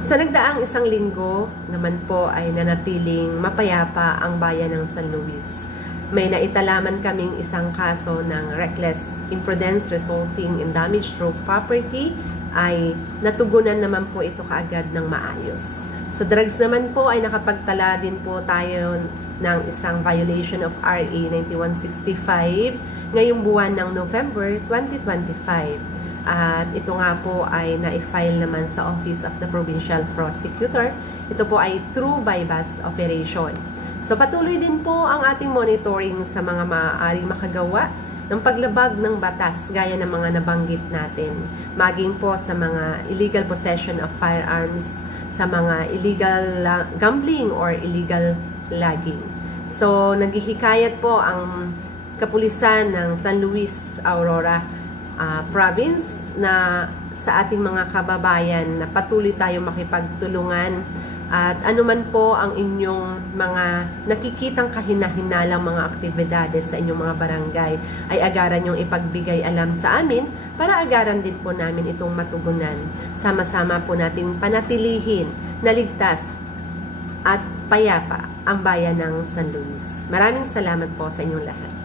Sa nagdaang isang linggo naman po ay nanatiling mapayapa ang bayan ng San Luis. May naitalaman kaming isang kaso ng reckless imprudence resulting in damage to property ay natugunan naman po ito kaagad ng maayos. Sa drugs naman po ay nakapagtala din po tayo ng isang violation of RA 9165 ngayong buwan ng November 2025. At ito nga po ay na-file naman sa Office of the Provincial Prosecutor. Ito po ay true bypass operation. So patuloy din po ang ating monitoring sa mga maaaring makagawa ng paglabag ng batas gaya ng mga nabanggit natin. Maging po sa mga illegal possession of firearms, sa mga illegal gambling or illegal logging. So naghihikayat po ang kapulisan ng San Luis, Aurora province na sa ating mga kababayan na patuloy tayo makipagtulungan at anuman po ang inyong mga nakikitang kahina-hinalang mga aktibidades sa inyong mga barangay ay agaran yung ipagbigay alam sa amin para agaran din po namin itong matugunan. Sama-sama po nating panatilihin na ligtas at payapa ang bayan ng San Luis. Maraming salamat po sa inyong lahat.